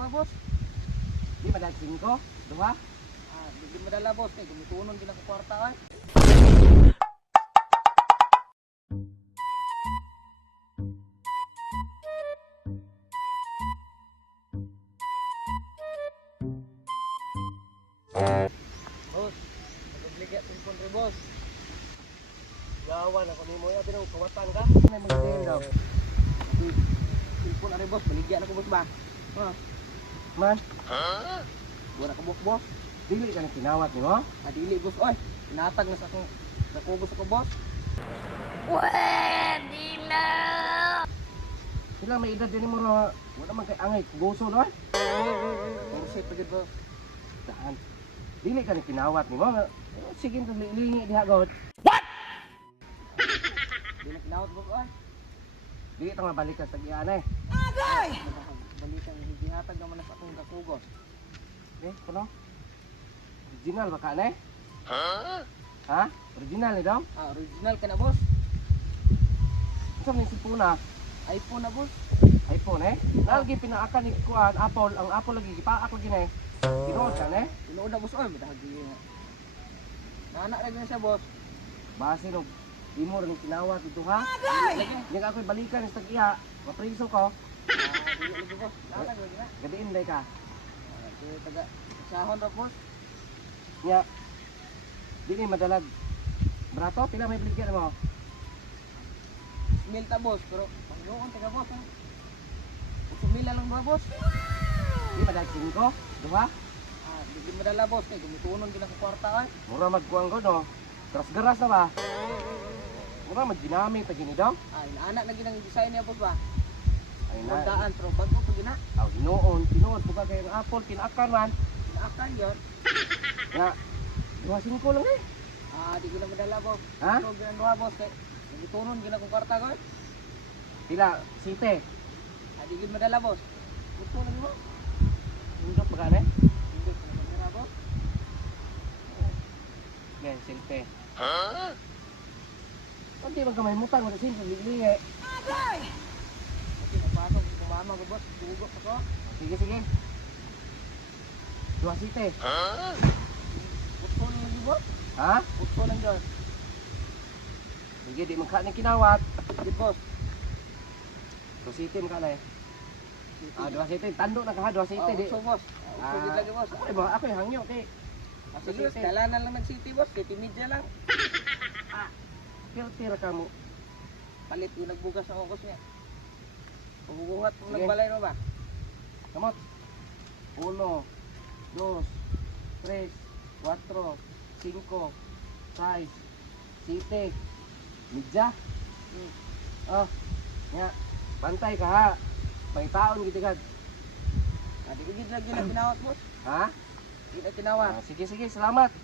ba, boss? Di madal 5, duha. Di madala, boss. Kaya gumitunon din ako kwarta, ay. Boss, nag-obligya cellphone rin, boss. Yawan ako nimo ya binang kawatan ka. May mag-game daw. Cellphone rin, boss. Baligya na ko, boss ba? Man, Wala ka, boss. dili ka na tinawat nimo. Dili, boss. Oy, inatag na sa akong nakubos ako, boss. Sila may edad din mo na wala man kay angay kugoso no. Kursit pa, boss. Daan. Dili ka na tinawat nimo. Sige to lilingi diha god. Di na kinawat, boss. Oy. Dili ta mabalik ka sa giyan eh. Balikan, hihatag naman na sa akong kakugos. Eh, kuno. Original ba ka na eh? Ha? Original ni daw? Original ka na, boss. Sa may sipuna, iPhone na, boss. iPhone eh. Lagi pinaakan ni kuan Apple, ang Apple lagi gipaak lagi na eh. Tinuod ka na eh. Tinuod na, boss. Oy, madagi. Naanak na siya, boss. Base no imo rin tinawat ito ha. Lagi. Yang ako'y balikan sa iya, mapriso ko. Dili lagi, boss. Naanak lagi na. Gadiin day ka. Taga sahon ra, boss. Nya. Dili madalag. Brato pila may bligyan mo? Mil ta, boss. Pero, pangyoon, taga, boss. Ha? 8,000 lang ba, boss? Di madalag 5, duha. Di madala, boss. Kaya gumitunon din ako kwarta, ay. Mura magkuang ko no. Garas-garas na ba? Mura magginamit pa gini daw. Inaanak na ginang design niya, boss ba? Ay na. Magdaan, pero bago pa gina. Aw hinuon, tinuod po ka kay ang Apple pinaakan man. Inaakan yun. Nga. Duha 5 lang eh. Di ko na madala, boss. Ha? So, ginagawa, boss. Kaya gumitunon gina akong kwarta, ko. Pila? Site. Di ko madala, boss. Gusto na mo? Hindot pa ka na eh. Hindi ko na madala, boss. Yan, silpe. Kunti man kamay mutang, wala sin, lilingi. Kasi napasok ko mama ko, boss. Tugok ako. Sige, sige. Dua site. Gusto lang lagi, boss. Ha? Gusto lang yun. Sige, di magka na kinawat. Di, boss. Dua site magka na eh. Dua site. Tando na ka ha, dua site. Di. Gusto, boss. Gusto din lagi, boss. Ako yung hangyo, okay. Sige, kailangan lang nag-city, boss. City media lang. Tira ka mo. Palit yung nagbugas ng okos niya. Pagbubuhat kung Sige. nagbalay mo ba? Kamot. 1, 2, 3, 4, 5, 6, 7, media. Oh, nya. Bantay ka ha. Pangitaon gitu kan. Di ko gid lagi na pinawat, boss. Ha? Di na tinawat. Sige, sige, salamat.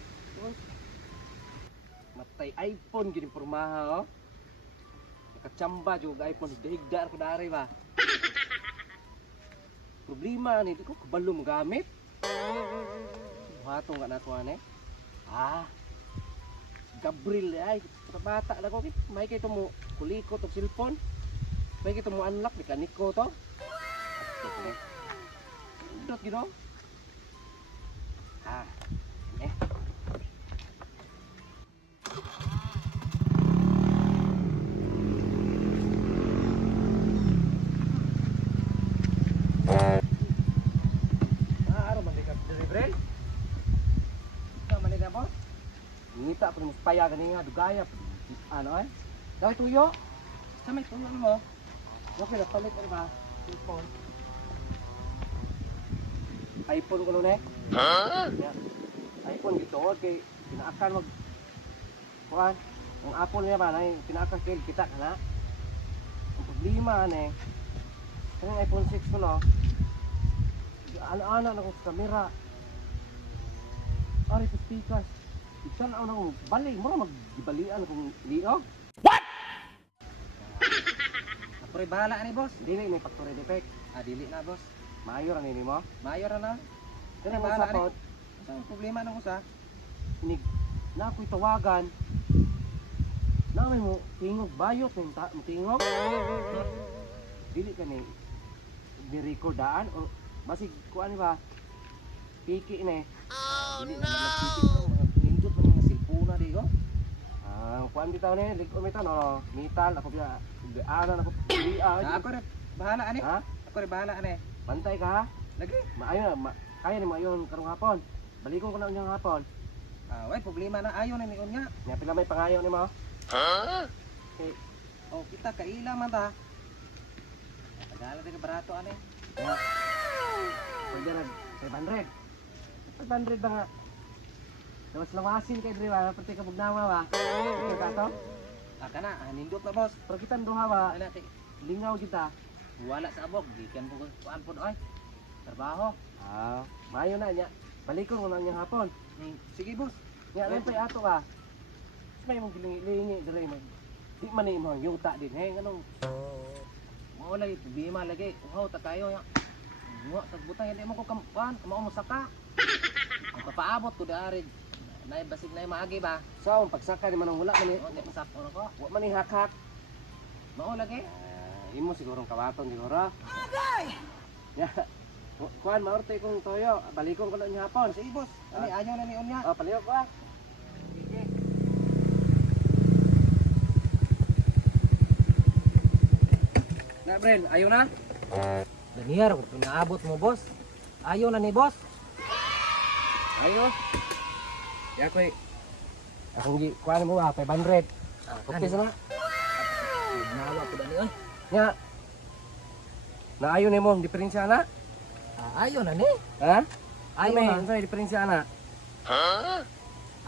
Matay iPhone gini pormaha oh. Nakachamba juga iPhone higda-higda ko dari ba. Problema ni di ko kabalo mo gamit. Buhaton ka na ko ane. Gabriel ay bata na ko kit may kay mo kuliko to cellphone. May kay mo unlock mekaniko to. Dot gino. Eh. Araw malikat delivery. Ikaw malina, boss. Ngita pa mas paya kanina dugaya. Ano eh? Daway tuyo. Sa may tuyo mo. Okay na palit ba? Cellphone. iPhone ko nun eh. iPhone gito kay pinaakan mag kuan ang Apple niya ba na pinaakan kay kita kana. Ang problema ane. Kanang iPhone 6 ko no. Ana-ana na ko sa camera. Ari sa speakers. Isan ako nang bali mo magbalian kung liog. Ako rin bahala ni, boss. Dili may factory defect. Dili na, boss. Mayor ani nimo. Mayor na. Kana mo Bahala, sapot. Sa problema nung usa. Nig na ako'y tawagan. Na may mo tingog bayot mo tingog. Dili ka ni record daan o basig kuan ni ba? Piki ni. Dili na nagpipit ng mga nindot man mga cellphone na di ko. Kuan bitaw ni, lig umita no. Metal ako biya. Ana ako biya. Ako rin bahala ani. Ha? Ako rin bahala ani. Bantay ka ha? Lagi. Maayo kaya ni maayon karong hapon. Balikon ko na unyang hapon. Way problema na ayo na niyon nga. Nya pila may pangayo ni mo? Oh, kita kaila man ta. Tagala di ka barato ani. Ya. Pwede rin, 500. 500 ba nga? Mas lawasin kay Dre ba? Pati ka bugnawa ba? Ito ka to? Kana nindot na boss. Pero kita duha ba? Ana kay Lingaw kita. wala sa abog, di kan po kuan po oy. Trabaho. Maayo na niya. Balikon ko na niyang hapon. Sige boss. Nya lang pay ato ba? May mong gilingi-lingi Dre man. Di man ni mo yuta din. Hey, anong Mo lagi problema lagi. Uhaw ta kayo ya. Mo sa butang hindi mo ko kuan, mao mo saka. Ang papaabot ko dari. Nay basig nay maagi ba? so ang pagsaka ni manong wala man ni O di masako na ko. wa man ni hakak. Mao lagi. Imo sigurong kawaton siguro. Ya. Kuan maorte kong toyo. Balikon ko na niyang hapon. Sige boss. Ani ayo na ni unya. Paliw ko ah. Sige. Na Bren, ayo na. Daniar, kung naabot mo boss. Ayo na ni boss. Ayo. Ya koy. Akong gi kuan mo 500. Okay sana. Nawa ko dani oy. Nya. Naayo nimo ang diferensya na? Ayo na ni. Ha? Ayo May na. unsay diferensya na?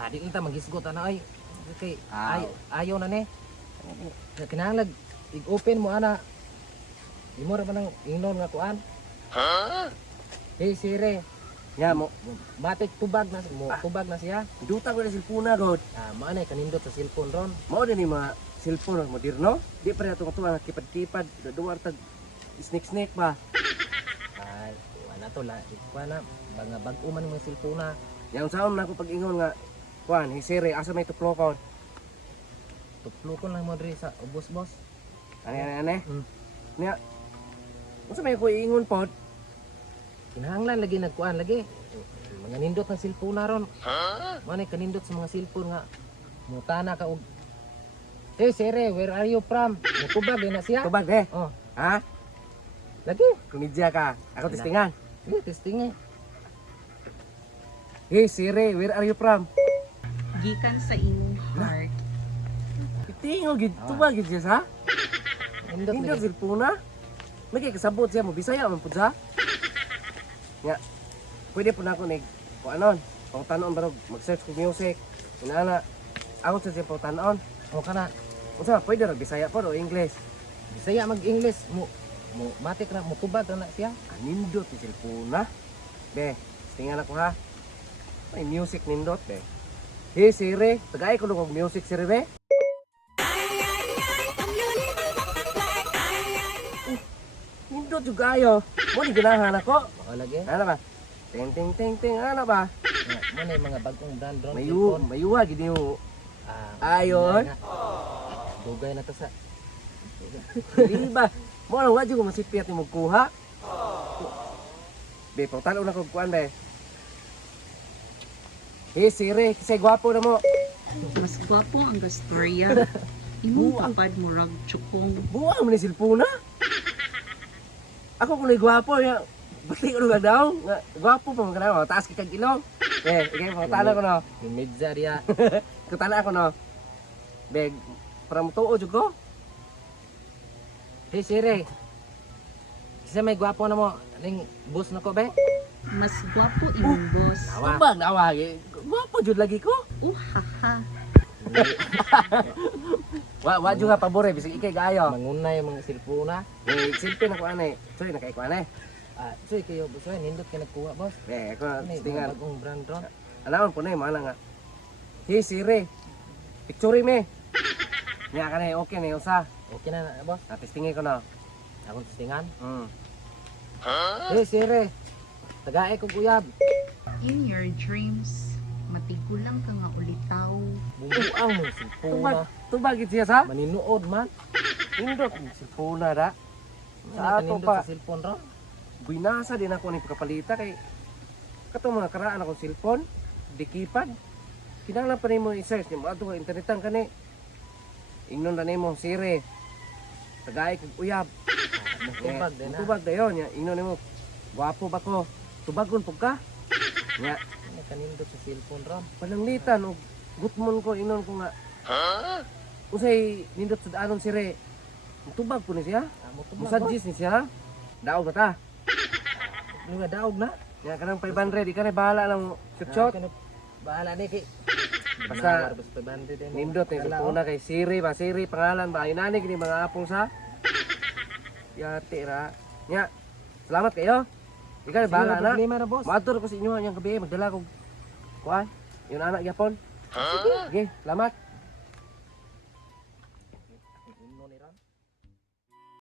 Di kita magisgot ana oy. Okay. Ah. Ayo na ni. Kinahanglan i-open mo ana. Imo ra man ang ingnon nga kuan. Hey Siri, Nya mo batik tubag na mo, tubag na siya. duta ko na cellphone god. Maanay kanindot sa cellphone ron. Mao din ni mga cellphone moderno. Di pa rin itong nga kipad-kipad. Duwar tag snake ba? Ay, wala to la. Kuan na mga bag-o man mga cellphone na. Yang saon na ako pag-ingon nga kuan, hisere asa may tuplokon. Tuplukon lang mo diri sa ubos boss. Ane. Mm. Nya. Unsa may ko iingon pod? Kinahanglan lagi nagkuan lagi. Mga nindot ng cellphone na ron. Maanay kanindot sa mga cellphone nga. Mutana ka og Hey Siri, where are you from? Mutubag na siya. Tubag eh. Oh, Ha? lagi. Kumidya ka. Ako testingan. Sige, testing eh. Hey Siri, where are you from? Gikan sa imong heart. Itingo gid tubag gid siya sa. Nindot Hindi lagi. cellphone na. Lagi kasabot siya mo Bisaya man pud sa. Nya. Pwede po na ako nig kuanon. Pangutanon barog mag-search ko music. Inana. Ako sa siya pangutanon. O kana, Unsa pwede ra Bisaya po o English? Bisaya mag-English mo matik na mutubag na siya. Nindot ni cellphone na. Be, tingnan ako ha. May music nindot be. Hey Siri, tagay ko ng music Siri be. Nindot juga ayo. Mo ni ganahan ako. O lagi. Ano ba? Ting ting ting ting ano ba? Mo na yung mga bagong brand ron. Mayuwa gid mo. Ah, Ayon. Dugay na to sa. Dili ba? Mo lang wa jud ko masipyat ni mo kuha. Be, pangtalo na ko kuan be. Hey Siri, kisay gwapo na mo. Mas gwapo ang gastorya. Imong tapad mo rag tsukong. Buwa mo ni cellphone na. Ako kung gwapo ya. Bati ko nga daw. Gwapo pa mo ka na. Taas kikag ilong. Okay, pangtalo ko no. Yung medya riya. Kutana ako no. Be, para mo tuo jud ko. Hey Siri. Kasi may gwapo na mo. Ning bus na ko be. Mas gwapo imong boss. Nawa. Nawa. Gwapo jud lagi ko. Haha. Wa jud nga pabore bisig ikay gaayo. Mangunay yung mga cellphone na. Silpin ako anay. Sorry na kay ko anay. Soy kayo boss, nindot ka nagkuha boss. Be, ako Ano yung tingan. bagong brand ron? Alaon po na yung mga nga. Hey Siri. Picture me. Nya ka na okay na usa. Okay na boss. Testingin ko na. Akong testingan. Mm. Hey Siri. Tagaay ko kuyab. In your dreams, matigulang ka nga ulitaw. Bumbuang mo yung cellphone Tubag, na. tubag gid siya sa. Maninuod man. Indot ang cellphone na da. Sa Sa ato kanindot pa. sa cellphone ron. binasa din ako ni pagkapalita kay katong mga karaan akong cellphone, di keypad. Kinahanglan pa nimo i-search nimo ato internetan kani. Ingnon na nimo Siri. Tagay kog uyab. Tubag din ha. Tubag dayon nya ingnon nimo. Gwapo ba ko? Tubagon pug ka. Nya Ano kanindot sa cellphone ron? pananglitan og gutmon ko ingnon ko nga. Usay nindot sa daanon Siri. Tubag po ni siya. Amo tubag. Musajis ni siya. Daog na ta. Ano nga daog na? Nya kanang 500 di ka na bahala lang shoot. Bahala ni kay. Basta basta bande din. nindot ni una kay Siri ba Siri pangalan ba inani kini mga apong sa yati ra nya salamat kayo ikaw na bahala na Problema na boss. matur ko sa inyo yang gabi magdala ko kuan yun anak gyapon sige salamat